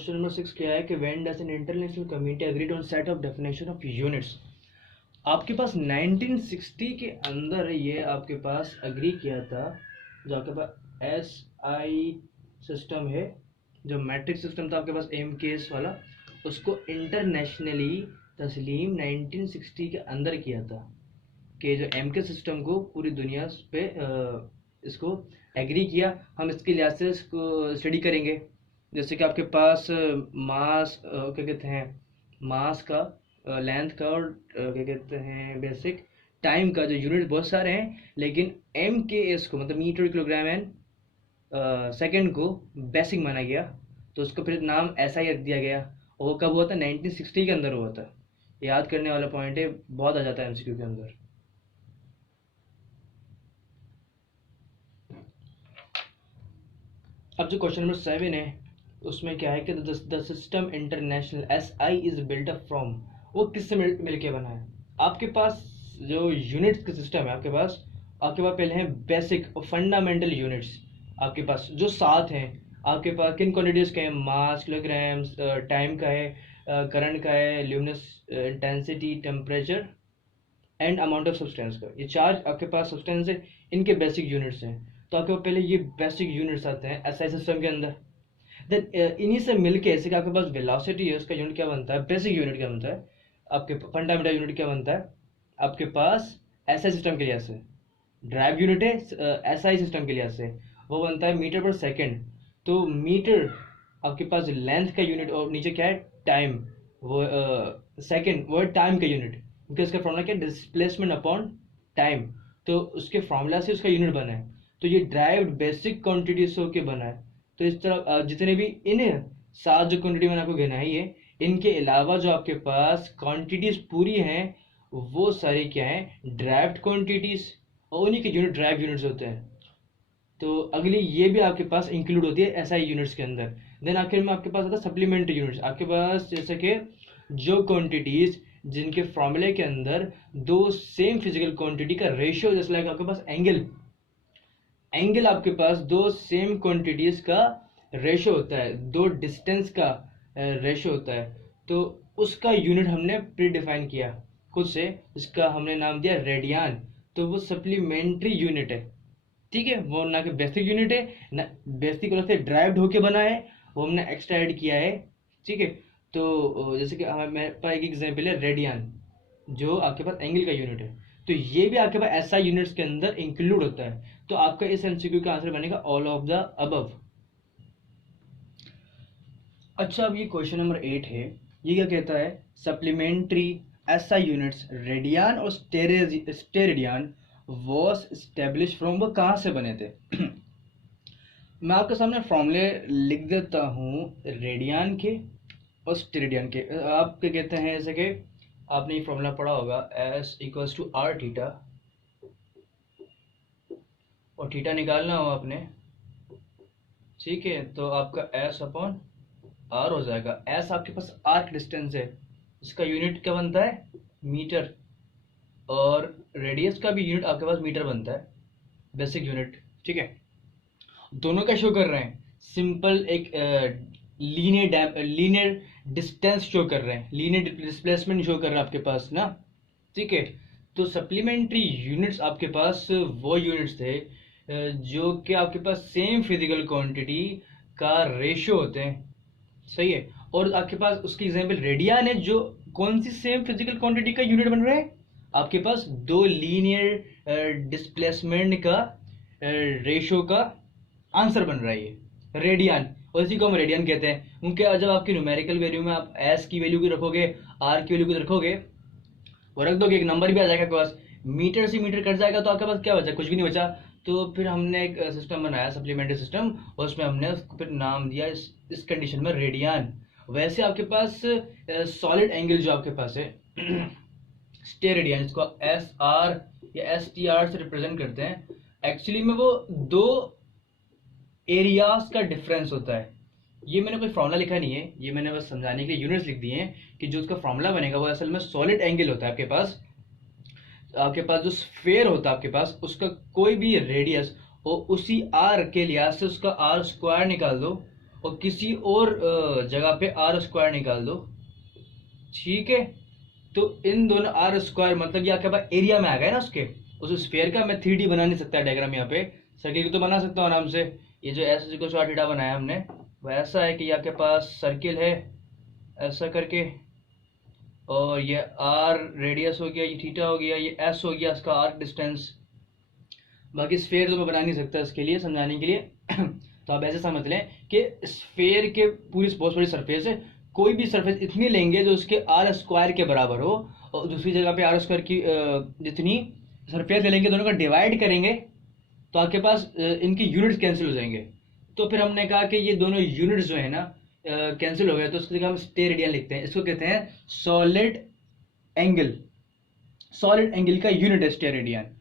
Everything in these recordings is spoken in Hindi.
क्वेश्चन नंबर 6 क्या है कि when does an international community agreed on set of definition of units. आपके पास 1960 के अंदर ये आपके पास एग्री किया था, जो आपके पास एस आई सिस्टम है, जो मैट्रिक सिस्टम था आपके पास एमकेएस वाला, उसको इंटरनेशनली तस्लीम 1960 के अंदर किया था कि जो एमके सिस्टम को पूरी दुनिया पे इसको एग्री किया। हम इसके लिहाज से इसको स्टडी करेंगे। जैसे कि आपके पास मास क्या कहते हैं, मास का, लेंथ का, और क्या कहते हैं बेसिक टाइम का जो यूनिट बहुत सारे हैं, लेकिन एम के एस को मतलब मीटर किलोग्राम एंड सेकेंड को बेसिक माना गया, तो उसको फिर नाम ऐसा ही रख दिया गया। और वो कब हुआ था? 1960 के अंदर हुआ था। याद करने वाला पॉइंट है, बहुत आ जाता है एमसीक्यू के अंदर। अब जो क्वेश्चन नंबर 7 है उसमें क्या है कि the system international S I is built up from, वो किससे मिल के बना है? आपके पास जो यूनिट्स का सिस्टम है, आपके पास पहले हैं बेसिक और फंडामेंटल यूनिट्स। आपके पास जो 7 हैं, आपके पास किन क्वांटिटीज के हैं? मास, किलोग्राम्स, टाइम का है, करंट का है, luminous intensity, temperature and amount of substance का। ये 4 आपके पास सब्सटेंस है, इनके बेसिक यूनिट्स हैं। तो आपके पास पहले ये बेसिक यूनिट्स आते हैं एसआई सिस्टम के अंदर। देन इन्हीं से मिलके ऐसे कि आपके पास वेलोसिटी है, उसका यूनिट क्या बनता है? बेसिक यूनिट क्या बनता है? आपके फंडामेंटल यूनिट क्या बनता है आपके पास एसआई सिस्टम के लिहाज से? ड्राइव यूनिट है एसआई सिस्टम के लिहाज से, वो बनता है मीटर पर सेकेंड। तो मीटर आपके पास लेंथ का यूनिट, और नीचे क्या है? टाइम। वो सेकेंड वो टाइम का यूनिट, क्योंकि उसका फॉर्मूला क्या है? Displacement upon time. तो उसके फॉर्मूला से उसका यूनिट बना है। तो ये ड्राइव्ड बेसिक क्वांटिटीज के बना है। तो इस तरह जितने भी इन 7 जो क्वांटिटी मैंने आपको गिनाई है, इनके अलावा जो आपके पास क्वांटिटीज पूरी हैं, वो सारी क्या है? ड्राइव्ड क्वांटिटीज, और उन्हीं के यूनिट ड्राइव यूनिट्स होते हैं। तो अगली ये भी आपके पास इंक्लूड होती है एसआई यूनिट्स के अंदर। देन आखिर में आपके पास आता है सप्लीमेंट्री यूनिट्स। आपके पास जैसे कि जो क्वांटिटीज जिनके फॉर्मूले के अंदर दो सेम फिजिकल क्वांटिटी का रेशियो, जैसे लाइक आपके पास एंगल आपके पास दो सेम क्वांटिटीज का रेशियो होता है, दो डिस्टेंस का रेशियो होता है। तो उसका यूनिट हमने प्री डिफाइन किया खुद से, इसका हमने नाम दिया रेडियन। तो वो सप्लीमेंट्री यूनिट है, ठीक है। वो ना कि बेसिक यूनिट है, ना बेसिक से ड्राइव्ड होके बना है, वो हमने एक्स्ट्रा ऐड किया है, ठीक है। तो जैसे कि मेरे पास एक एग्जांपल है रेडियन, जो आपके पास एंगल का यूनिट है। तो ये भी आपके पास एसआई यूनिट्स के अंदर इंक्लूड होता है। तो आपका इस एमसीक्यू का आंसर बनेगा ऑल ऑफ द अबव। अच्छा, अब ये क्वेश्चन नंबर 8 है। ये क्या कहता है? सप्लीमेंट्री एसआई यूनिट्स रेडियन और स्टेरेडियन वॉज स्टेब्लिश फ्रॉम, वो कहाँ से बने थे? मैं आपके सामने फॉर्मूले लिख देता हूँ रेडियन के और स्टेरेडियन के। आप क्या कहते हैं, जैसे कि आपने ये फॉर्मूला पढ़ा होगा, S equals to R theta, और थीटा निकालना हो आपने, ठीक है। तो आपका एस अपॉन आर हो जाएगा। एस आपके पास आर्क डिस्टेंस है, इसका यूनिट क्या बनता है? मीटर। और रेडियस का भी यूनिट आपके पास मीटर बनता है, बेसिक यूनिट, ठीक है। दोनों का शो कर रहे हैं, सिंपल एक लीनियर डिस्टेंस शो कर रहे हैं, लीनियर डिस्प्लेसमेंट शो कर रहे हैं आपके पास ना, ठीक है। तो सप्लीमेंट्री यूनिट्स आपके पास वो यूनिट्स थे जो कि आपके पास सेम फिजिकल क्वांटिटी का रेशियो होते हैं, सही है। और आपके पास उसकी एग्जांपल रेडियन है, जो कौन सी सेम फिजिकल क्वांटिटी का यूनिट बन रहा है? आपके पास दो लीनियर डिस्प्लेसमेंट का रेशियो का आंसर बन रहा है ये रेडियन, और इसी को हम रेडियन कहते हैं। क्योंकि जब आपकी न्यूमेरिकल वैल्यू में आप एस की वैल्यू की रखोगे, आर की वैल्यू की रखोगे, वो रख दोगे, एक नंबर भी आ जाएगा आपके पास, मीटर से मीटर कट जाएगा, तो आपके पास क्या बचा? कुछ भी नहीं बचा। तो फिर हमने एक सिस्टम बनाया, सप्लीमेंट्री सिस्टम, और उसमें हमने उसको फिर नाम दिया इस कंडीशन में रेडियन। वैसे आपके पास सॉलिड एंगल जो आपके पास है स्टेरेडियन, इसको एस आर या एस टी आर से रिप्रेजेंट करते हैं। एक्चुअली में वो दो एरियाज का डिफरेंस होता है। ये मैंने कोई फॉर्मूला लिखा नहीं है, ये मैंने बस समझाने के लिए यूनिट्स लिख दिए हैं कि जो उसका फॉर्मूला बनेगा वो असल में सॉलिड एंगल होता है। आपके पास जो स्फेयर होता है आपके पास, उसका कोई भी रेडियस और उसी आर के लिहाज से उसका आर स्क्वायर निकाल दो, और किसी और जगह पे आर स्क्वायर निकाल दो, ठीक है। तो इन दोनों आर स्क्वायर मतलब ये आपके पास एरिया में आ गया ना उसके, उस स्फीयर का। मैं 3D बना नहीं सकता डायग्राम यहाँ पे, सर्किल की तो बना सकता हूँ आराम से। ये जो S equal to R theta बनाया हमने, वो ऐसा है कि ये आपके पास सर्किल है ऐसा करके, और ये आर रेडियस हो गया, ये थीटा हो गया, ये एस हो गया इसका आर्क डिस्टेंस। बाकी स्फेयर तो मैं बना नहीं सकता इसके लिए समझाने के लिए तो आप ऐसे समझ लें कि स्फेयर के पूरी बहुत बड़ी सरफेस है, कोई भी सरफेस इतनी लेंगे जो उसके आर स्क्वायर के बराबर हो, और दूसरी जगह पे आर स्क्वायर की जितनी सरफेस ले लेंगे, दोनों का डिवाइड करेंगे, तो आपके पास इनकी यूनिट्स कैंसिल हो जाएंगे। तो फिर हमने कहा कि ये दोनों यूनिट्स जो है ना कैंसिल हो गए, तो उसकी जगह हम स्टेरेडियन लिखते हैं। इसको कहते हैं सॉलिड एंगल, सॉलिड एंगल का यूनिट है स्टेरेडियन।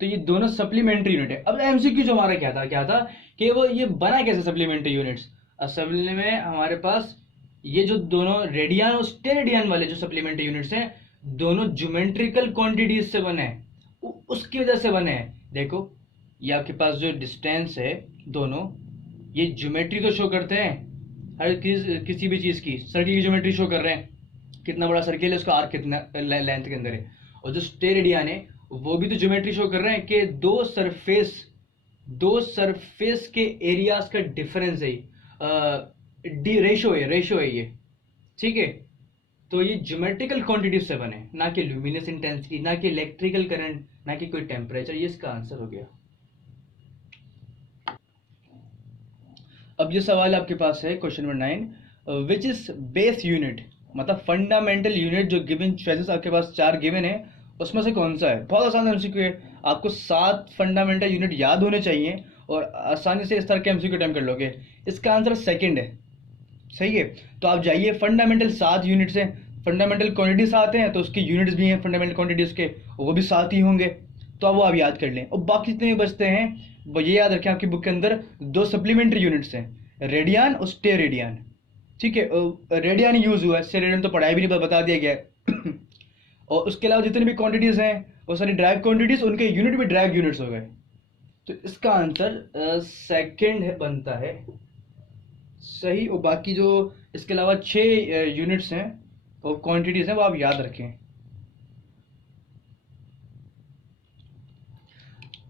तो ये दोनों सप्लीमेंट्री यूनिट है। अब एमसीक्यू जो हमारा क्या था कि वो ये बना कैसे सप्लीमेंट्री यूनिट्स। असल में हमारे पास ये जो दोनों रेडियन और स्टेरेडियन वाले जो सप्लीमेंट्री यूनिट्स हैं, दोनों ज्योमेट्रिकल क्वांटिटीज से बने हैं, उसकी वजह से बने हैं। देखो ये आपके पास जो डिस्टेंस है दोनों, ये ज्योमेट्री तो शो करते हैं, हर किसी भी चीज की सर्किल की ज्योमेट्री शो कर रहे हैं, कितना बड़ा सर्किल है उसका आर्क कितना लेंथ के अंदर है। और जो स्टेरेडियन है वो भी तो ज्योमेट्री शो कर रहे हैं कि दो सरफेस के एरियाज का डिफरेंस है, डी रेशो है ये, ठीक है। तो ये ज्योमेट्रिकल क्वांटिटीज से बने, ना कि ल्यूमिनस इंटेंसिटी, ना कि इलेक्ट्रिकल करंट, ना कि कोई टेम्परेचर। ये इसका आंसर हो गया। अब ये सवाल आपके पास है question number 9, which is base unit, मतलब फंडामेंटल यूनिट जो गिवन चॉइसेस आपके पास 4 गिवन है, उसमें से कौन सा है। बहुत आसान एमसीक्यू है, आपको 7 फंडामेंटल यूनिट याद होने चाहिए और आसानी से इस तरह के एमसीक्यू अटेम्प्ट कर लोगे। इसका आंसर सेकंड है, सही है। तो आप जाइए, फंडामेंटल 7 यूनिट्स हैं, फंडामेंटल क्वांटिटी 7 हैं, तो उसके यूनिट्स भी हैं फंडामेंटल क्वांटिटीज के, वो भी 7 ही होंगे। तो अब वो आप याद कर लें, और बाकी जितने भी बचते हैं वो ये याद रखें, आपकी बुक के अंदर 2 सप्लीमेंट्री यूनिट्स हैं, रेडियन और स्टेरेडियन, ठीक है। रेडियन यूज हुआ है, स्टेरेडियन तो पढ़ाई भी नहीं, बता दिया गया है और उसके अलावा जितनी भी क्वांटिटीज हैं वो सारी ड्राइव क्वांटिटीज, उनके यूनिट भी ड्राइव यूनिट्स हो गए। तो इसका आंसर सेकंड बनता है, सही। और बाकी जो इसके अलावा 6 यूनिट्स हैं और क्वांटिटीज हैं वो आप याद रखें।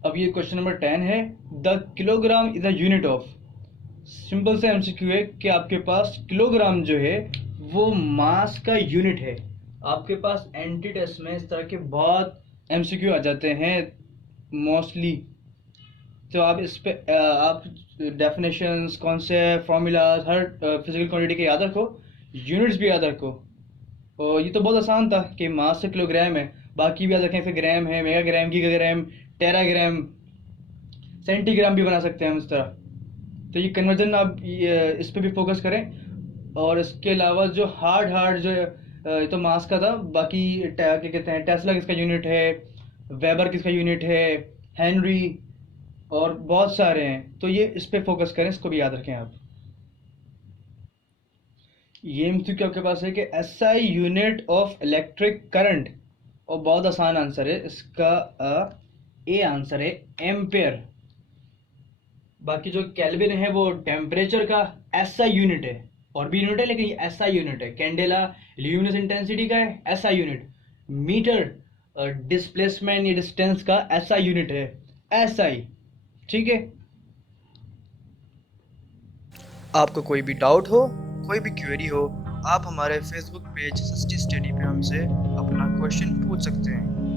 अब ये क्वेश्चन नंबर 10 है, the kilogram is the unit of. Simple से एमसीक्यू है कि आपके पास किलोग्राम जो है वो मास का यूनिट है। आपके पास एंटी टेस्ट में इस तरह के बहुत एमसीक्यू आ जाते हैं मोस्टली, तो आप इस पे आप डेफिनेशंस, कॉन्सेप्ट, फॉर्मूलाज, हर फिजिकल क्वांटिटी के याद रखो, यूनिट्स भी याद रखो। और ये तो बहुत आसान था कि मास से किलोग्राम है, बाकी भी याद रखें, फिर ग्राम है, मेगाग्राम, गीगाग्राम, टेराग्राम, सेंटीग्राम भी बना सकते हैं हम इस तरह। तो ये कन्वर्जन आप इस पे भी फोकस करें। और इसके अलावा जो हार्ड जो ये तो मास का था, बाकी क्या कहते हैं, टेस्ला किसका यूनिट है, वेबर किसका यूनिट है, हेनरी, और बहुत सारे हैं, तो ये इस पे फोकस करें, इसको भी याद रखें आप। ये एमसीक्यू आपके पास है कि SI unit of electric current, और बहुत आसान आंसर है इसका, ए आंसर है एम्पेयर। बाकी जो केल्विन है वो टेम्परेचर का एसआई यूनिट है, और भी यूनिट है लेकिन ये एसआई यूनिट है। कैंडेला ल्यूमिनस इंटेंसिटी का है एसआई यूनिट। मीटर डिस्प्लेसमेंट या डिस्टेंस का एसआई यूनिट है एसआई, ठीक है। आपको कोई भी डाउट हो, कोई भी क्वेरी हो, आप हमारे फेसबुक पेज सस्ती स्टडी पे हमसे अपना क्वेश्चन पूछ सकते हैं।